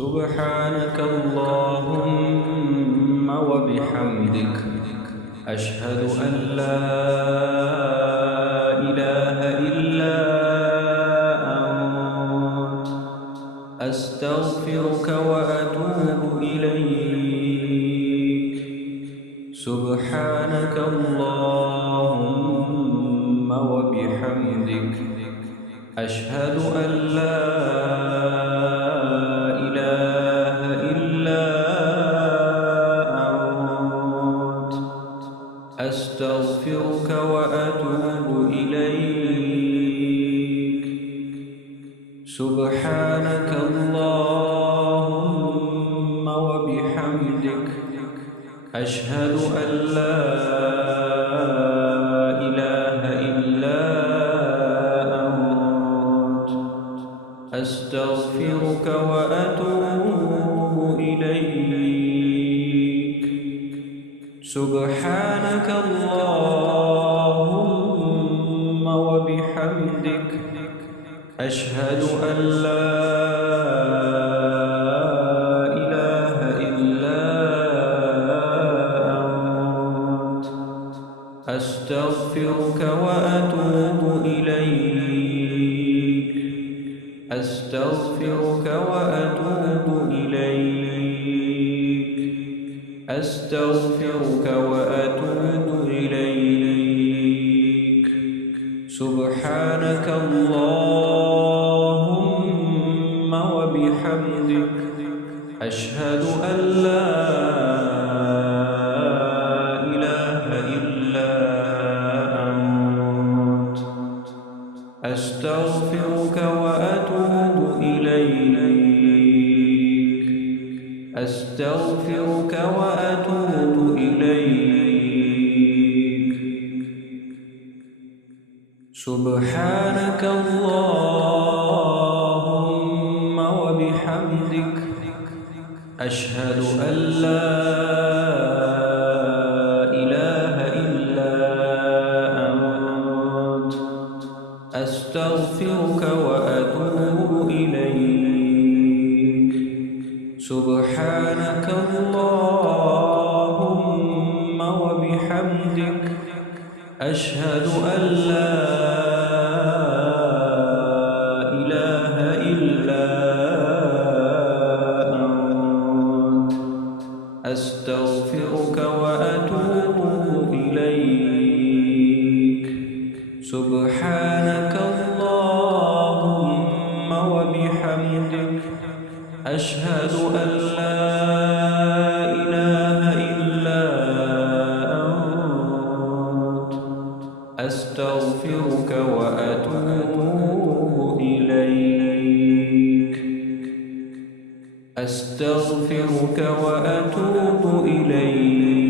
سبحانك اللهم وبحمدك أشهد أن لا إله إلا أنت أستغفرك وأتوب إليك. سبحانك اللهم وبحمدك أشهد أن لا إله إلا أنت أستغفرك وأتوب إليك. سبحانك اللهم وبحمدك أشهد أن لا إله إلا أنت أستغفرك وأتوب إليك. سبحانك اللهم وبحمدك أشهد أن لا إله إلا أنت أستغفرك وأتوب إليك. أستغفرك وأتوب إليك. أستغفرك وأتوب إليك. سبحانك اللهم وبحمدك أشهد أن لا إله إلا أنت أستغفرك وأتوب إليك. أستغفرك وأتوب إليك. سبحانك اللهم وبحمدك أشهد أن لا إله إلا أنت أستغفرك وأتوب إليك. سبحانك اللهم وبحمدك أشهد أن لا إله إلا أنت أستغفرك وأتوب إليك. سبحانك اللهم وبحمدك أشهد أن لا إله إلا أنت أستغفرك وأتوب إليك. أستغفرك وأتوب إليك.